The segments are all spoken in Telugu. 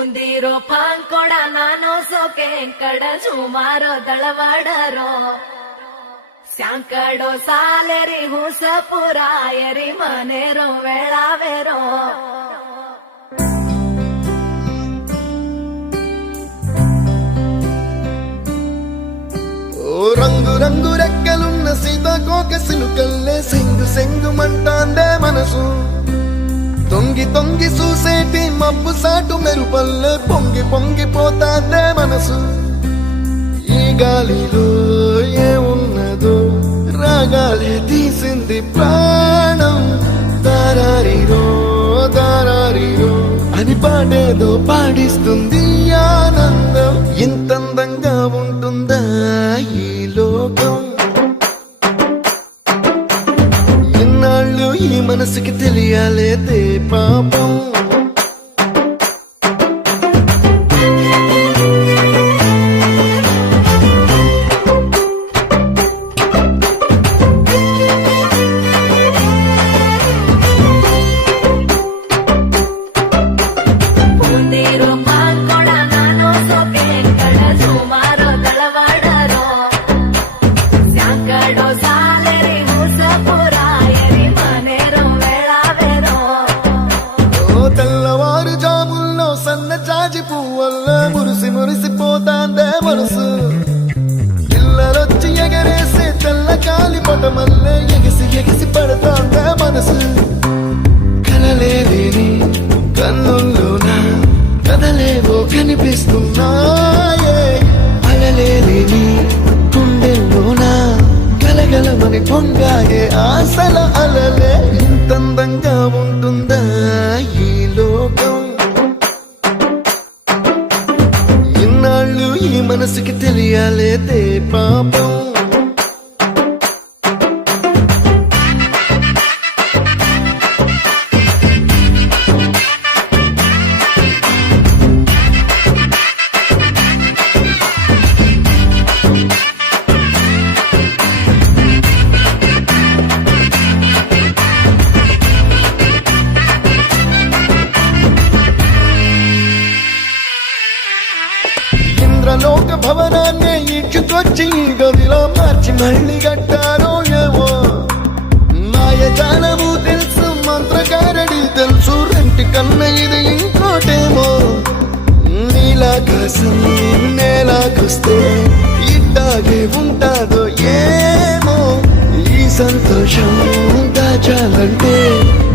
ಬೂಂದಿರೋ ಪಾಂಕೊಡ ನಾನು ಸೋಕೆ ಕಡ ಸುಮಾರೋ ದಳವಾಡರೋ ಸ್ಯಾಂಕಡೋ ಸಾಲೆರಿ ಹುಸಪುರಾಯರಿ ಮನೆರೋ ವೇಳಾವೆರೋ రంగు రంగు రెక్కలున్న సీతాకోక సిలుకల్లే సెంగు సెంగు మంటాందే మనసు తొంగి తొంగి చూసేటి మబ్బు సాటు మెరుపల్లే పొంగి పొంగి పోతాందే మనసు ఈ గాలిలో ఏమున్నదో రాగాలే తీసింది ప్రాణం దారారిరో దారారిరో అని పాడేదో పాడిస్తుంది ఆనందం ఇంతందంగా ఉంటుందా ఈ లోకం ఇన్నాళ్ళు ఈ మనసుకి తెలియాలేదే పాపం తెల్లవారు జాముల్లో సన్న చాచి పువ్వల్ల మురిసి మురిసిపోతాందే మనసు పిల్లలొచ్చి ఎగరేసే తెల్ల కాలి పటమల్లే ఎగిసి ఎగిసి పడతాందే మనసు కలలేని కన్నుల్లోన కదలేవో కనిపిస్తున్నాయే అలలేని గుండెల్లోన గలగలమని పొంగాయే ఆశల అలలే ఇంతందంగా ఉంటుందా ఈ లోకం ఇన్నాళ్ళు ఈ మనసుకి తెలియాలేదే పాపం లోక భవనాన్ని ఈడ్చుకొచ్చి గదిలో మార్చి మళ్ళీ కట్టారో ఏమో మాయజాలము తెలుసు మంత్రకారడి తెలుసు రెంటి కన్న ఇది ఇంకోటేమో నీలాకాశం నేలాకొస్తే ఇట్టాగే ఉంటాదో ఏమో ఈ సంతోషం దాచాలంటే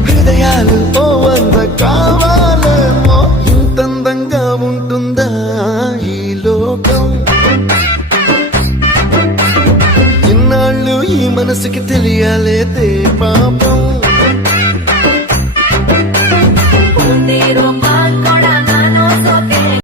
హృదయాలు ఓ వంద కావాలేమో ఇంతందంగా ఉంటుందా ఈ లోకం ఇన్నాళ్ళు ఈ మనసుకి తెలియాలేదే పాపం